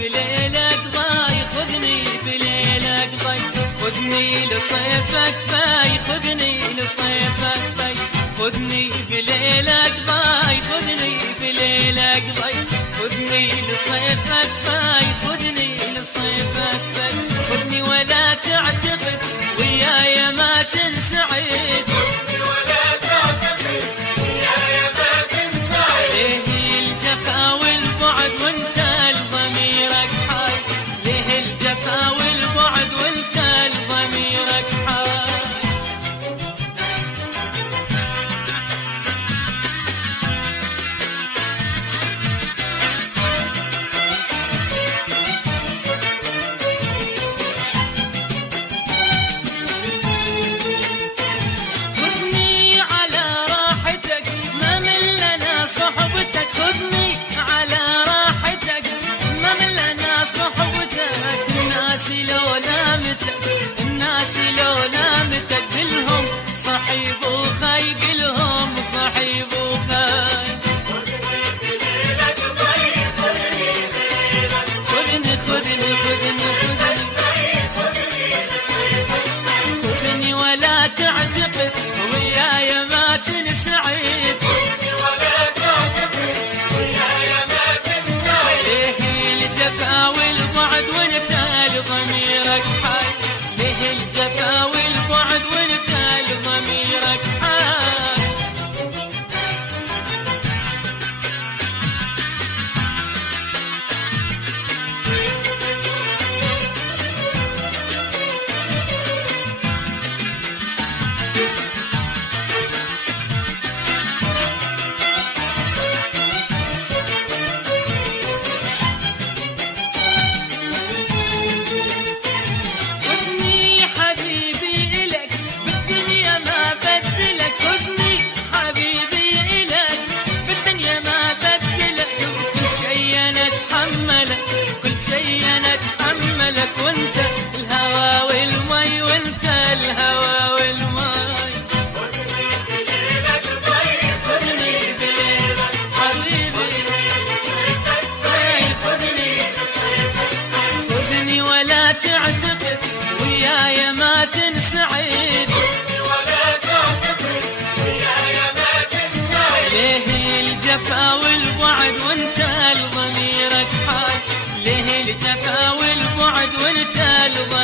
بليلك ضاي خذني بليلك ضاي خذني لصيفك فاي خذني لصيفك فاي خذني بليلك ضاي خذني بليلك ضاي خذني لصيفك فاي خذني لصيفك فاي خذني ولا تعتقد وياي ما تنسعد خذني ولا تعتقد وياي ما تنسعد ليه الجفا والبعد وانت لضميرك حاي ليه الجفا والبعد وانت لضميرك حاي الناس لو نامتك بالهم صحيب وخاي قلهم صحيب وخاي خذني بليلك ضاي خذني بليلك خذني خذني خذني ولا تعتقد وياي ما تنسعد خذني ولا تعتقد وياي ما تنسعد ليه الجفا والبعد وانت لضميرك حاي ليه الجفا والبعد وانت لضميرك حاي كل شيء انا اتحملك وانت الهوى والمي وانت الهوى والمي خذني بليلك ضاي خذني بليلك حبيبي خذني ولا تعتقد وياي ما تنسعد خذني ولا تعتقد وياي ما تنسعد ليه الجفا والبعد وانت لضميرك حاي ليه الجفا والبعد وانت لضميرك